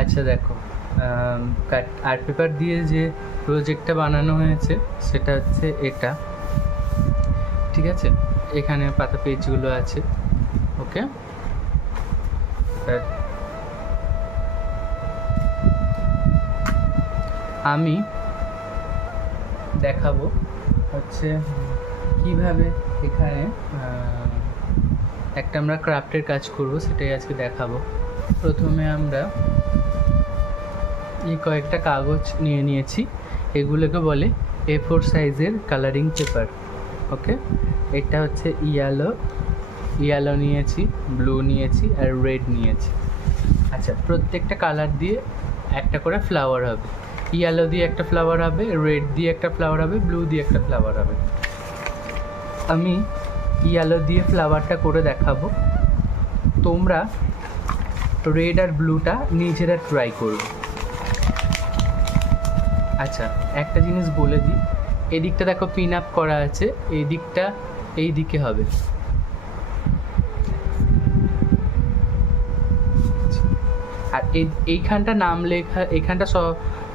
আচ্ছা দেখো, art paper দিয়ে যে প্রজেক্টটা বানানো হয়েছে সেটা হচ্ছে এটা, ঠিক আছে। এখানে পাতা পেজগুলো আছে, ওকে। আমি দেখাবো হচ্ছে কিভাবে এখানে একটা আমরা ক্রাফটের কাজ করব, সেটাই আজকে দেখাবো। প্রথমে আমরা এই কয়েকটা কাগজ নিয়ে নিয়েছি, এগুলোকে বলে A4 সাইজের কালারিং পেপার, ওকে। এটা হচ্ছে ইয়েলো নিয়েছি, ব্লু নিয়েছি আর রেড নিয়েছি। আচ্ছা, প্রত্যেকটা কালার দিয়ে একটা করে ফ্লাওয়ার হবে। ইয়েলো দিয়ে একটা ফ্লাওয়ার হবে, রেড দিয়ে একটা ফ্লাওয়ার হবে, ব্লু দিয়ে একটা ফ্লাওয়ার হবে। আমি ইয়েলো দিয়ে ফ্লাওয়ারটা করে দেখাবো, তোমরা রেড আর ব্লুটা নিজেরা ট্রাই করবে। আচ্ছা, একটা জিনিস বলে দিই, এদিকটা দেখো পিন আপ করা আছে, এই দিকটা এই দিকে হবে। আর এইখানটা নাম লেখা, এখানটা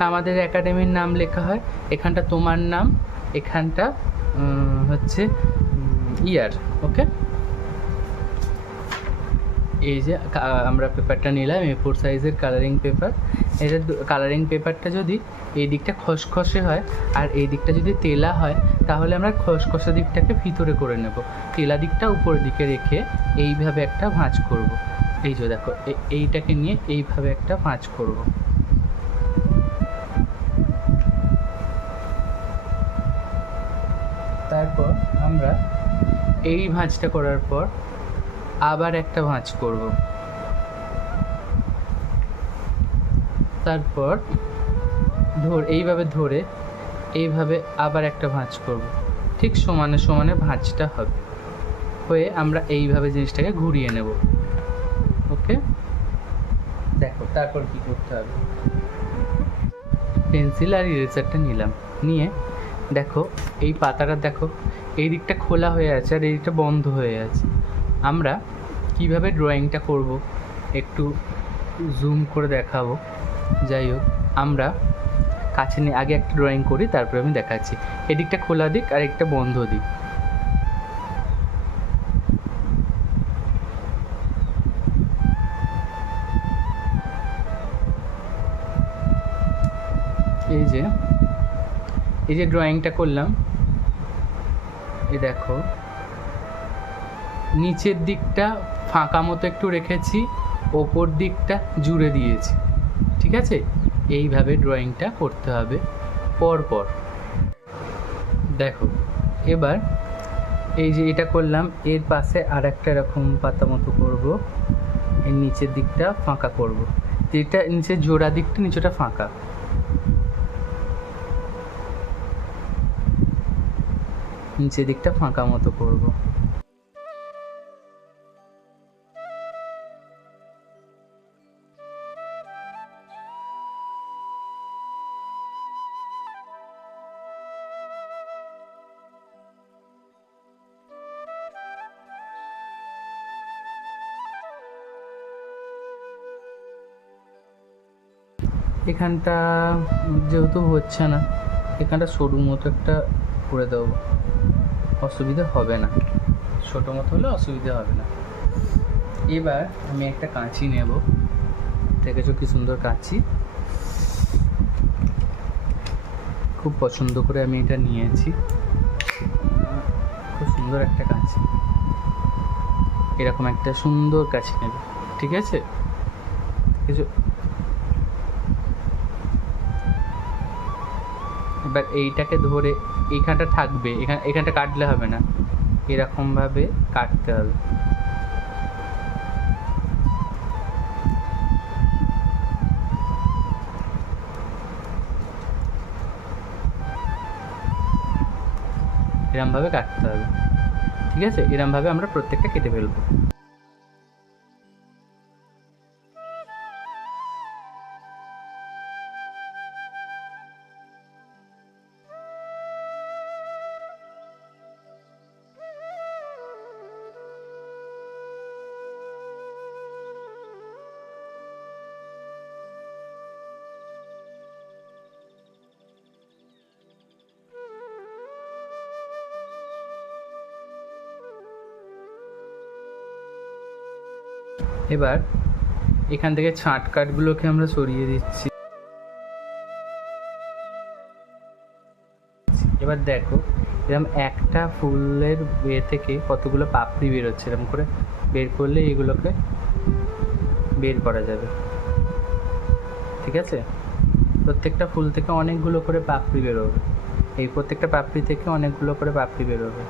আমাদের একাডেমির নাম লেখা হয়, এখানটা তোমার নাম, এখানটা হচ্ছে ইয়ার, ওকে। এই যে আমরা পেপারটা নিলাম A4 সাইজের কালারিং পেপার। এটা কালারিং পেপারটা যদি এই দিকটা খসখসে হয় আর এই দিকটা যদি তেলা হয়, তাহলে আমরা খসখসে দিকটাকে ভিতরে করে নেব, তেলা দিকটা উপরের দিকে রেখে এইভাবে একটা ভাঁজ করব। এই যে দেখো, এইটাকে নিয়ে এইভাবে একটা ভাঁজ করব। তারপর আমরা এই ভাঁজটা করার পর আবার একটা ভাঁজ করব। তারপর এইভাবে ধরে এইভাবে আবার একটা ভাঁজ করব। ঠিক সমানে সমানে ভাঁজটা হবে, হয়ে আমরা এইভাবে জিনিসটাকে ঘুরিয়ে নেব, ওকে। দেখো তারপর কি করতে হবে, পেন্সিল আর ইরেজারটা নিলাম, নিয়ে দেখো এই পাতাটা দেখো এই দিকটা খোলা হয়ে আছে আর এই দিকটা বন্ধ হয়ে আছে। আমরা কিভাবে ড্রয়িংটা করব একটু জুম করে দেখাবো। যাই হোক, আমরা কাছে নিয়ে আগে একটা ড্রয়িং করি, তারপরে আমি দেখাচ্ছি। এদিকটা খোলা দিক আর একটা বন্ধ দিক। এই যে ড্রয়িংটা করলাম, এই দেখো নিচের দিকটা ফাঁকা মতো একটু রেখেছি, ওপর দিকটা জুড়ে দিয়েছি, ঠিক আছে। এইভাবে ড্রয়িংটা করতে হবে পরপর। দেখো এবার এই যে এটা করলাম, এর পাশে আর একটা এরকম পাতা মতো করব, এর নিচের দিকটা ফাঁকা করব, যেটা নিচের জোড়া দিকটা নিচেটা ফাঁকা। নিচের দিকটা ফাঁকা মতো করব। এখানটা যেহেতু হচ্ছে না, এখানটা সরু মতো একটা করে দেবো, অসুবিধা হবে না, ছোটো মতো হলে অসুবিধা হবে না। এবার আমি একটা কাঁচি নেব, দেখেছো কি সুন্দর কাঁচি, খুব পছন্দ করে আমি এটা নিয়েছি, খুব সুন্দর একটা কাঁচি, এরকম একটা সুন্দর কাঁচি নেবে, ঠিক আছে। দেখেছো, এবার এইটাকে ধরে এইখানটা থাকবে, এখানটা কাটলে হবে না, এরকমভাবে কাটতে হবে। এরমভাবে কাটতে হবে, ঠিক আছে। এরমভাবে আমরা প্রত্যেকটা কেটে ফেলবো। এবার এখান থেকে ছাঁট কাঠগুলোকে আমরা সরিয়ে দিচ্ছি। এবার দেখো এরকম একটা ফুলের থেকে কতগুলো পাপড়ি বেরোচ্ছে, এরকম করে বের করলে এগুলোকে বের করা যাবে। ঠিক আছে, প্রত্যেকটা ফুল থেকে অনেকগুলো করে পাপড়ি বেরোবে, এই প্রত্যেকটা পাপড়ি থেকে অনেকগুলো করে পাপড়ি বেরোবে।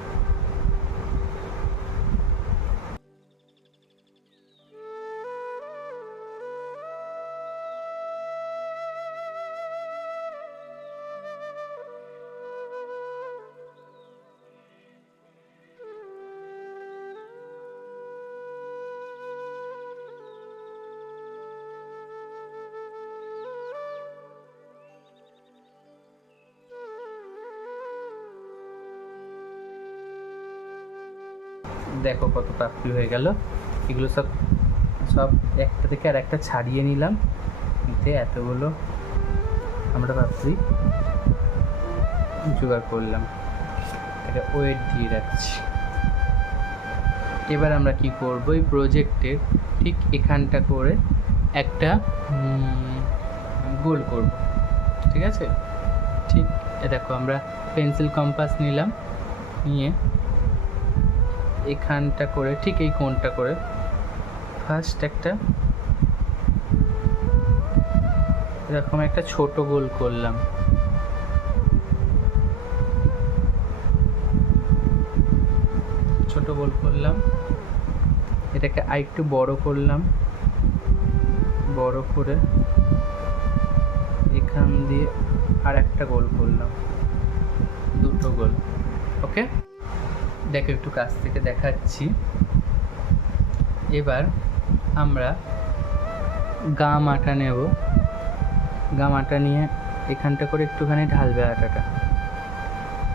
দেখো কত পাপড়ি হয়ে গেল। এগুলো সব সব একটা থেকে আর একটা ছাড়িয়ে নিলাম, এতে এতগুলো আমরা পাপড়ি জোগাড় করলাম, এটা ওয়েট দিয়ে রাখছি। এবার আমরা কি করব, এই প্রজেক্টের ঠিক এখানটা করে একটা গোল করব। ঠিক আছে, ঠিক দেখো আমরা পেন্সিল কম্পাস নিলাম, নিয়ে এখানটা করে ঠিক এই কোণটা করে ফার্স্ট একটা এরকম একটা ছোট গোল করলাম। ছোট গোল করলাম, এটাকে আরেকটু বড় করলাম, বড় করে এখান দিয়ে আর একটা গোল করলাম, দুটো গোল। ওকে, দেখো একটু কাছ থেকে দেখাচ্ছি। এবার আমরা গাম আটা নেব, গাম আটা নিয়ে এখানটা করে একটুখানি ঢালবে আটাটা।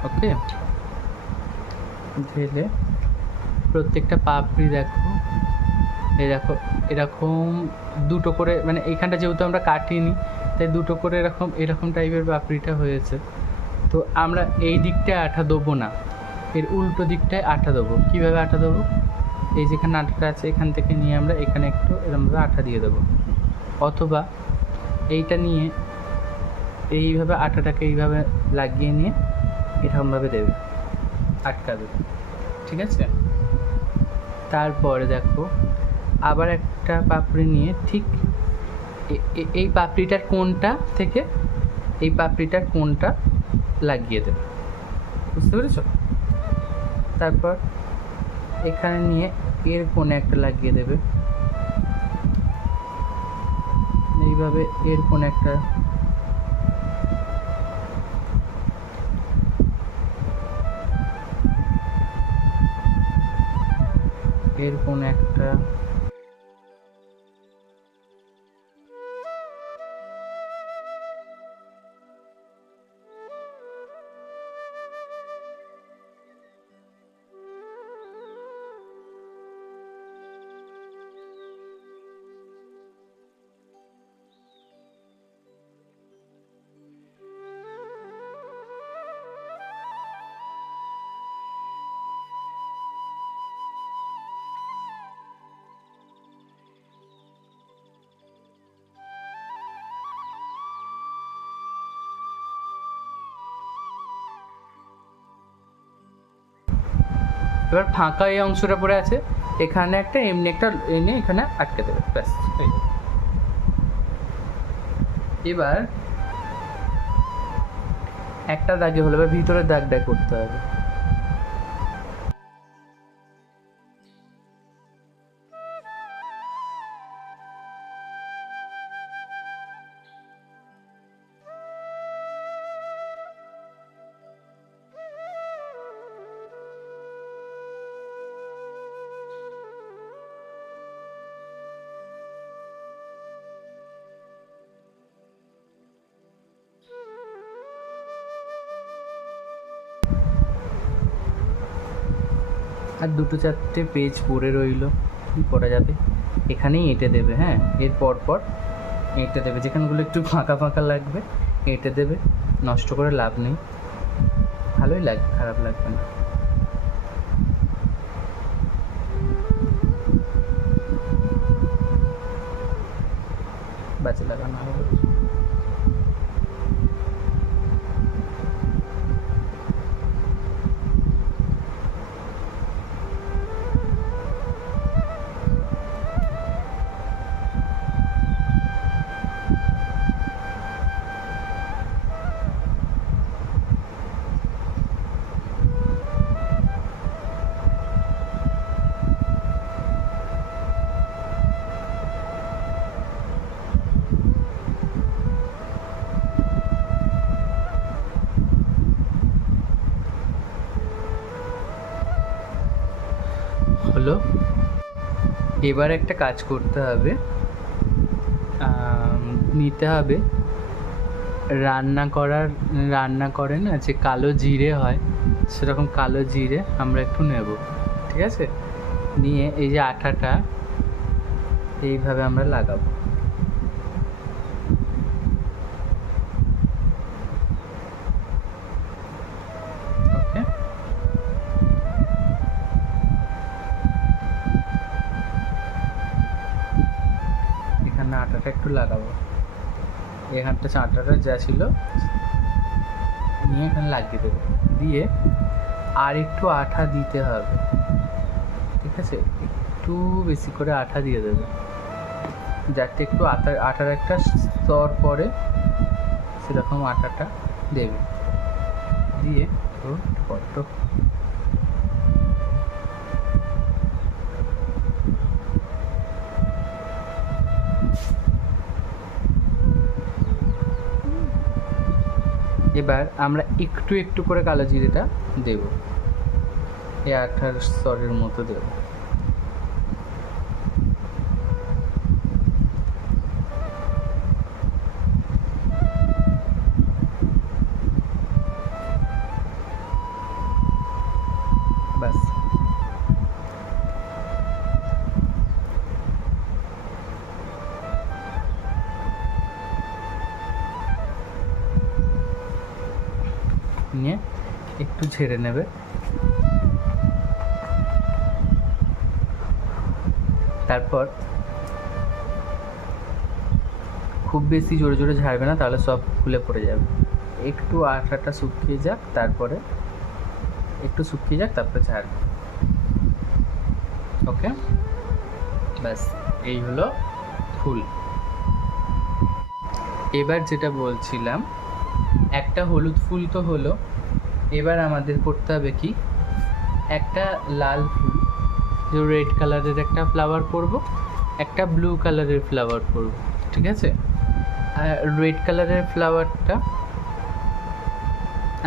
ওকে, ঢেলে প্রত্যেকটা পাপড়ি দেখো এরকম এরকম দুটো করে, মানে এইখানটা যেহেতু আমরা কাটিনি তাই দুটো করে এরকম এরকম টাইপের পাপড়িটা হয়েছে। তো আমরা এই দিকটায় আঠা দেবো না, এর উল্টো দিকটায় আঠা দেবো। কীভাবে আঠা দেবো, এই যেখানে আঠাটা আছে এখান থেকে নিয়ে আমরা এখানে একটু এরকমভাবে আঠা দিয়ে দেবো, অথবা এইটা নিয়ে এইভাবে আটাটাকে এইভাবে লাগিয়ে নিয়ে এরকমভাবে দেবে, আটকাবে। ঠিক আছে, তারপরে দেখো আবার একটা পাপড়ি নিয়ে ঠিক এই পাপড়িটার কোণটা থেকে এই পাপড়িটার কোণটা লাগিয়ে দেবে, বুঝতে পেরেছ? তারপর এখানে নিয়ে এর কোণে একটা লাগিয়ে দেবে, এইভাবে এর কোণে একটা, এর কোণে একটা, এবার ফাঁকা এই অংশটা পড়ে আছে, এখানে একটা এমনি একটা এনে এখানে আটকে দেবে, ব্যাস। এবার একটা দাগে হলো, এবার ভিতরের দাগটা করতে হবে। আর দুটো চারটে পেজ পড়ে রইলো, কী করা যাবে, এখানেই এঁটে দেবে। হ্যাঁ, এর পর পর এঁটে দেবে, যেখানগুলো একটু ফাঁকা ফাঁকা লাগবে এঁটে দেবে, নষ্ট করে লাভ নেই, ভালোই লাগবে, খারাপ লাগবে না। বাজে লাগানো হবে। হলো, এবার একটা কাজ করতে হবে, নিতে হবে রান্না করে না যে কালো জিরে হয়, সেরকম কালো জিরে আমরা একটু নেব, ঠিক আছে? নিয়ে এই যে আঠাটা এইভাবে আমরা লাগাবো। ওকে, এখানে আটাটা একটু লাগাবো, এখানটা আটাটা যা ছিল নিয়ে এখানে লাগিয়ে দেবো, দিয়ে আর একটু আঠা দিতে হবে, ঠিক আছে? একটু বেশি করে আঠা দিয়ে দেবে, যাতে একটু আটার একটা স্তর পরে, সেরকম আটাটা দেবে, দিয়ে বড্ড এবার আমরা একটু একটু করে কালো জিরেটা দেব, এই আঠার স্তরের মতো দেব। বাস, নিয়ে একটু ঝেড়ে নেবে, তারপর খুব বেশি জোরে জোরে ঝাড়বে না, তাহলে সব খুলে পড়ে যাবে। একটু আঠাটা শুকিয়ে যাক, তারপরে ঝাড়বে। ওকে, ব্যাস, এই হলো ফুল। এবার যেটা বলছিলাম, একটা হলুদ ফুল তো হলো, এবার আমাদের করতে হবে কি, একটা লাল ফুল, যে রেড কালারের একটা ফ্লাওয়ার করব, একটা ব্লু কালারের ফ্লাওয়ার করব, ঠিক আছে? আর রেড কালারের ফ্লাওয়ারটা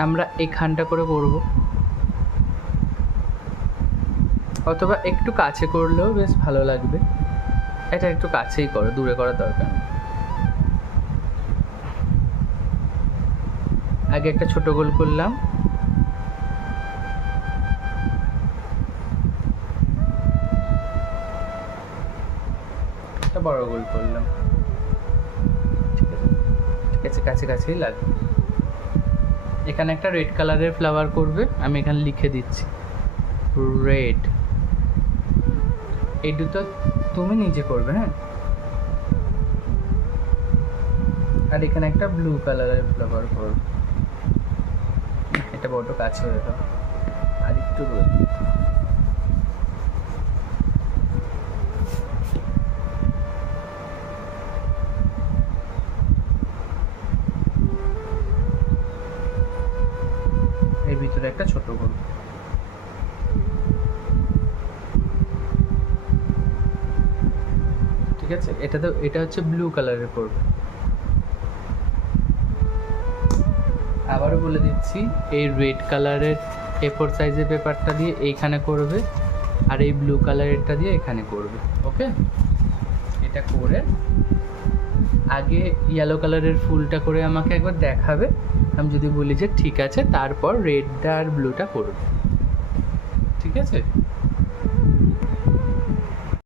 আমরা এখানটা করে করব, অথবা একটু কাছে করলেও বেশ ভালো লাগবে। এটা একটু কাছেই করো, দূরে করার দরকার নেই। আগে একটা ছোট গোল করলাম, একটা বড় গোল করলাম, ঠিক আছে? কাছাকাছিই লাগবে। এখানে একটা রেড কালারের ফ্লাওয়ার করবে, আমি এখানে লিখে দিচ্ছি রেড। এই দুটো তুমি নিজে করবে, হ্যাঁ? আর এখানে একটা ব্লু কালারের ফ্লাওয়ার করবে, এটা বড় কাছে হয়ে গেল, আর একটু দূরে। এর ভিতরে একটা ছোট গোল, ঠিক আছে? এটা হচ্ছে ব্লু কালারের করবে। আবারও বলে দিচ্ছি, এই রেড কালারের A4 সাইজের পেপারটা দিয়ে এইখানে করবে, আর এই ব্লু কালারেরটা দিয়ে এখানে করবে। ওকে, এটা করে আগে ইয়েলো কালারের ফুলটা করে আমাকে একবার দেখাবে, আমি যদি বলি যে ঠিক আছে, তারপর রেডটা আর ব্লুটা করবে, ঠিক আছে?